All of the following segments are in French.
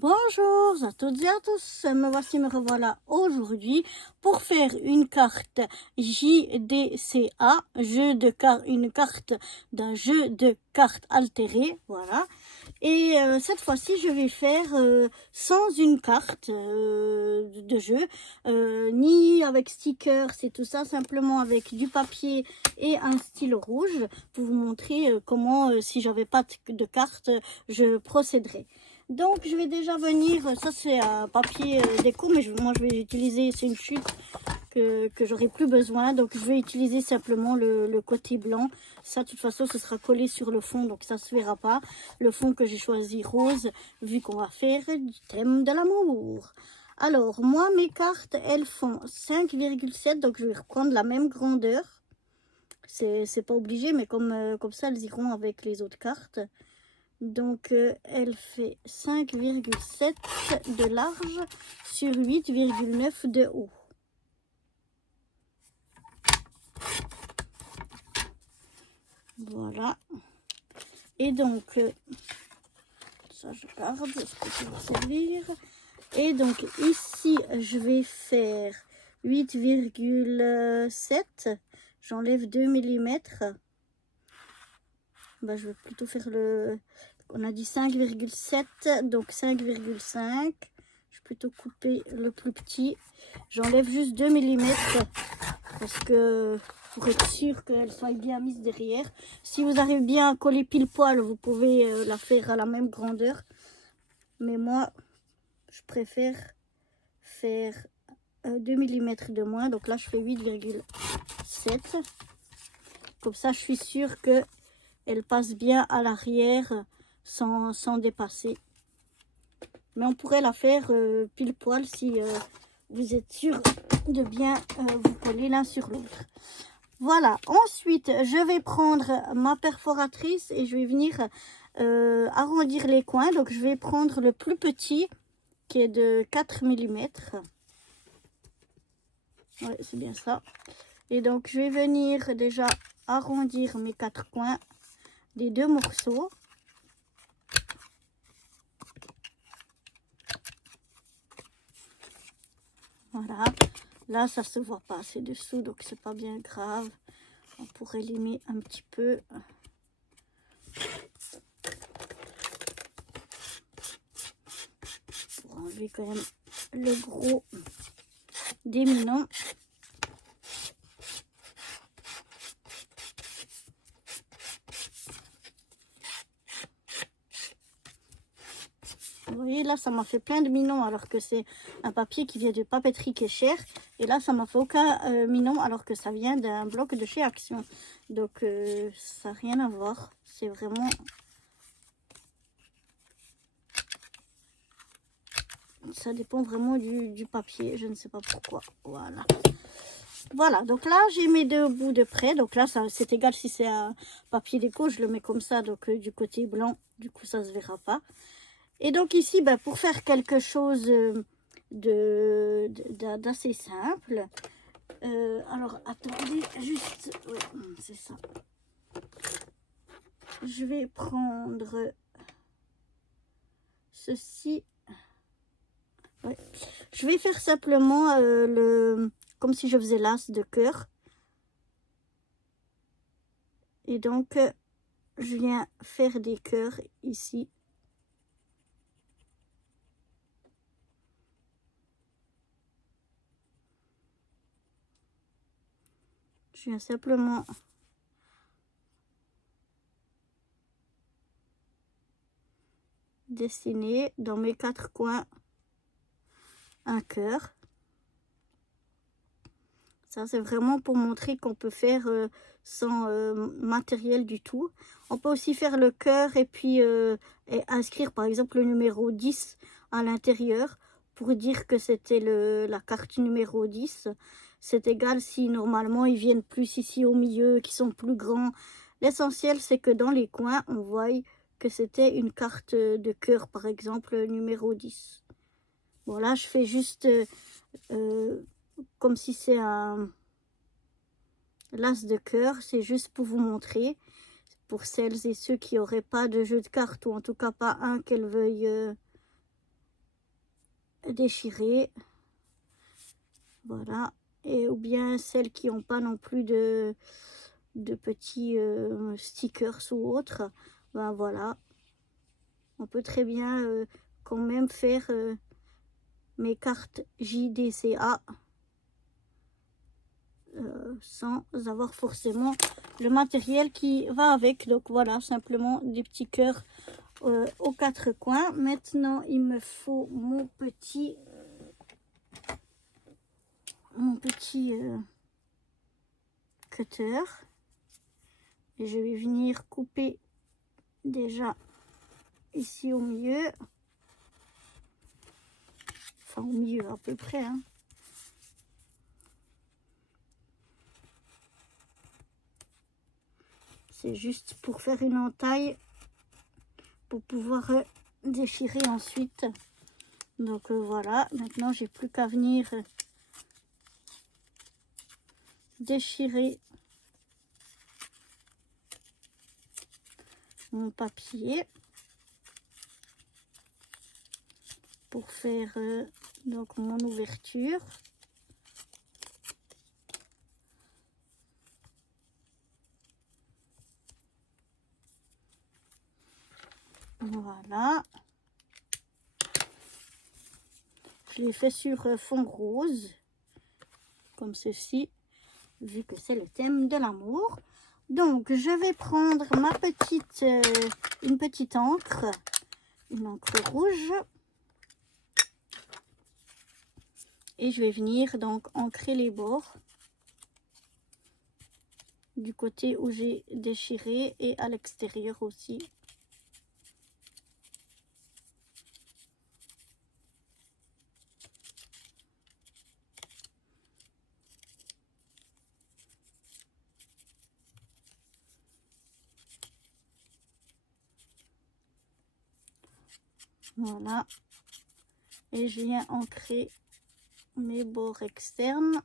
Bonjour à toutes et à tous, me revoilà aujourd'hui pour faire une carte JDCA, une carte d'un jeu de cartes altéré, voilà. Et cette fois-ci, je vais faire sans une carte de jeu, ni avec stickers et tout ça, simplement avec du papier et un stylo rouge pour vous montrer comment, si j'avais pas de carte, je procéderais. Donc je vais déjà venir, ça c'est un papier déco, mais moi je vais utiliser, c'est une chute que j'aurai plus besoin, donc je vais utiliser simplement le côté blanc. Ça de toute façon ce sera collé sur le fond, donc ça se verra pas. Le fond que j'ai choisi rose, vu qu'on va faire du thème de l'amour. Alors moi mes cartes elles font 5,7, donc je vais reprendre la même grandeur. C'est pas obligé, mais comme ça elles iront avec les autres cartes. Donc elle fait 5,7 de large sur 8,9 de haut. Voilà. Et donc ça je garde, ça peut me servir. Et donc ici je vais faire 8,7. J'enlève 2 mm. Bah, je vais plutôt faire on a dit 5,7, donc 5,5. Je vais plutôt couper le plus petit. J'enlève juste 2 mm parce que pour être sûr qu'elle soit bien mise derrière. Si vous arrivez bien à coller pile poil, vous pouvez la faire à la même grandeur. Mais moi, je préfère faire 2 mm de moins. Donc là, je fais 8,7. Comme ça, je suis sûre que elle passe bien à l'arrière sans dépasser. Mais on pourrait la faire pile poil si vous êtes sûr de bien vous coller l'un sur l'autre. Voilà, ensuite je vais prendre ma perforatrice et je vais venir arrondir les coins. Donc je vais prendre le plus petit qui est de 4 mm. Ouais, c'est bien ça. Et donc je vais venir déjà arrondir mes 4 coins des 2 morceaux. Voilà, là ça se voit pas assez dessous, donc c'est pas bien grave. On pourrait limer un petit peu. Pour enlever quand même le gros des minons. Vous voyez, là, ça m'a fait plein de minons alors que c'est un papier qui vient de papeterie qui est cher. Et là, ça m'a fait aucun minon alors que ça vient d'un bloc de chez Action. Donc, ça n'a rien à voir. C'est vraiment... Ça dépend vraiment du papier. Je ne sais pas pourquoi. Voilà. Voilà, donc là, j'ai mes 2 bouts de près. Donc là, c'est égal si c'est un papier déco. Je le mets comme ça, donc du côté blanc. Du coup, ça ne se verra pas. Et donc ici, ben, pour faire quelque chose d'assez simple, alors attendez, juste, oui, c'est ça. Je vais prendre ceci. Ouais. Je vais faire simplement comme si je faisais l'as de cœur. Et donc, je viens faire des cœurs ici. Je viens simplement dessiner dans mes 4 coins un cœur. Ça, c'est vraiment pour montrer qu'on peut faire sans matériel du tout. On peut aussi faire le cœur et puis et inscrire par exemple le numéro 10 à l'intérieur pour dire que c'était la carte numéro 10. C'est égal si normalement ils viennent plus ici au milieu, qui sont plus grands. L'essentiel, c'est que dans les coins, on voit que c'était une carte de cœur, par exemple, numéro 10. Voilà, je fais juste comme si c'est un l'as de cœur. C'est juste pour vous montrer, pour celles et ceux qui n'auraient pas de jeu de cartes, ou en tout cas pas un qu'elles veuillent déchirer. Voilà. Et ou bien celles qui n'ont pas non plus de petits stickers ou autres. Ben voilà. On peut très bien quand même faire mes cartes JDCA sans avoir forcément le matériel qui va avec. Donc voilà, simplement des petits cœurs aux quatre coins. Maintenant, il me faut mon petit cutter. Et je vais venir couper déjà ici au milieu. Enfin, au milieu à peu près, hein. C'est juste pour faire une entaille pour pouvoir déchirer ensuite. Donc voilà, maintenant j'ai plus qu'à venir déchirer mon papier pour faire donc mon ouverture. Voilà. Je l'ai fait sur fond rose, comme ceci, vu que c'est le thème de l'amour. Donc, je vais prendre ma petite, une petite encre, une encre rouge. Et je vais venir donc ancrer les bords du côté où j'ai déchiré et à l'extérieur aussi. Voilà. Et je viens ancrer mes bords externes.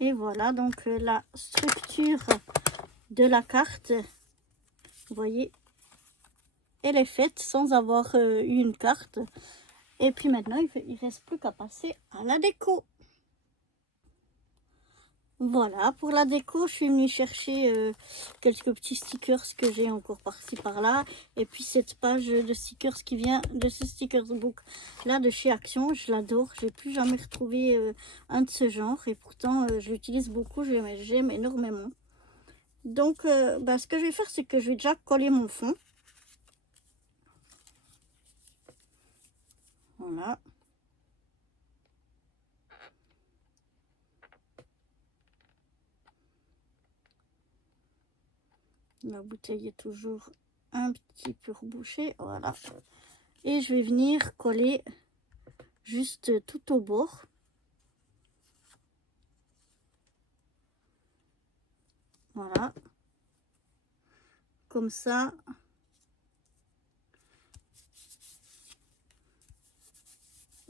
Et voilà donc la structure de la carte. Vous voyez, elle est faite sans avoir eu une carte. Et puis maintenant, il reste plus qu'à passer à la déco. Voilà, pour la déco, je suis venue chercher quelques petits stickers que j'ai encore par-ci par-là. Et puis cette page de stickers qui vient de ce stickers book là de chez Action. Je l'adore, j'ai plus jamais retrouvé un de ce genre. Et pourtant, je l'utilise beaucoup, j'aime énormément. Donc, ce que je vais faire, c'est que je vais déjà coller mon fond. Voilà. La bouteille est toujours un petit peu rebouchée. Voilà. Et je vais venir coller juste tout au bord. Voilà. Comme ça.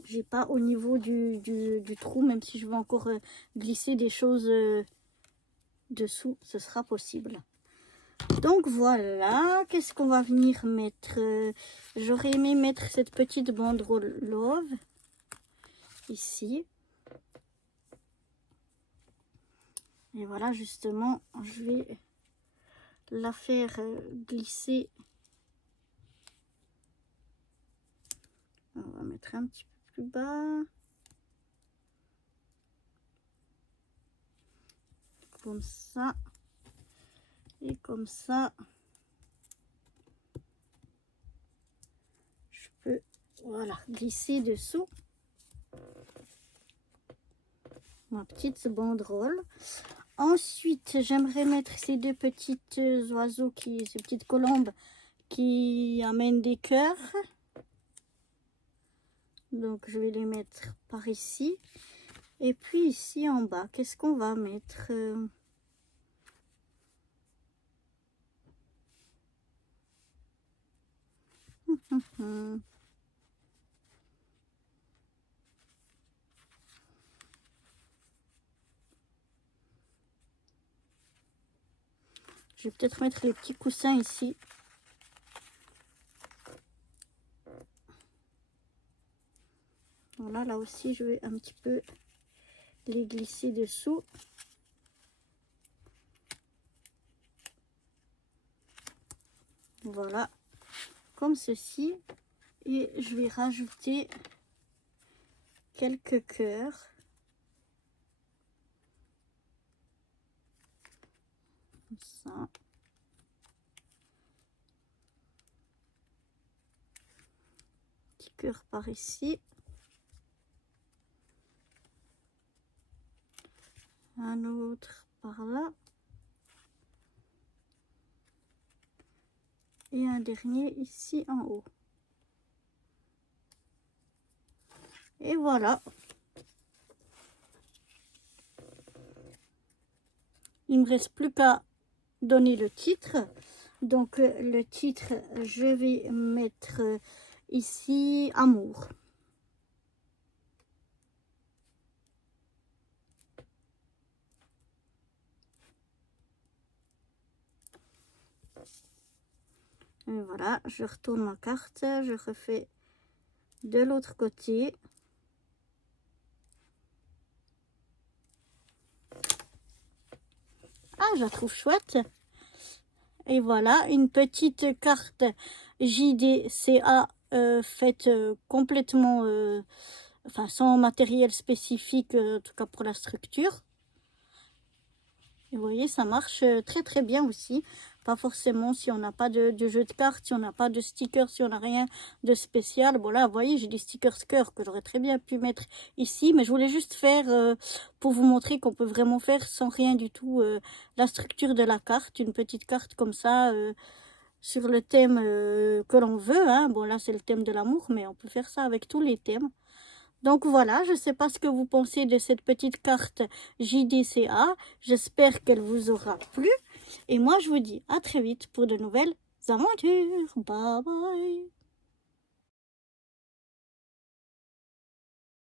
J'ai pas au niveau du trou, même si je veux encore glisser des choses dessous, ce sera possible. Donc voilà, qu'est-ce qu'on va venir mettre? J'aurais aimé mettre cette petite banderole Love ici. Et voilà, justement, je vais la faire glisser. On va mettre un petit peu plus bas. Comme ça. Et comme ça. Je peux, voilà, glisser dessous. Ma petite banderole. Ensuite, j'aimerais mettre ces deux petites oiseaux, ces petites colombes qui amènent des cœurs. Donc, je vais les mettre par ici. Et puis ici en bas, qu'est-ce qu'on va mettre? Je vais peut-être mettre les petits coussins ici. Voilà, là aussi, je vais un petit peu les glisser dessous. Voilà, comme ceci. Et je vais rajouter quelques cœurs. Comme ça. Petit cœur par ici. Un autre par là. Et un dernier ici en haut. Et voilà. Il ne me reste plus qu'à donner le titre. Donc le titre, je vais mettre ici Amour. Et voilà, je retourne ma carte, je refais de l'autre côté. Ah, je la trouve chouette. Et voilà, une petite carte JDCA faite complètement, enfin sans matériel spécifique, en tout cas pour la structure. Et vous voyez, ça marche très très bien aussi. Pas forcément si on n'a pas de jeu de cartes, si on n'a pas de stickers, si on n'a rien de spécial. Bon là, vous voyez, j'ai des stickers cœur que j'aurais très bien pu mettre ici. Mais je voulais juste faire, pour vous montrer qu'on peut vraiment faire sans rien du tout la structure de la carte. Une petite carte comme ça, sur le thème que l'on veut. Hein. Bon là, c'est le thème de l'amour, mais on peut faire ça avec tous les thèmes. Donc voilà, je ne sais pas ce que vous pensez de cette petite carte JDCA. J'espère qu'elle vous aura plu. Et moi, je vous dis à très vite pour de nouvelles aventures. Bye bye.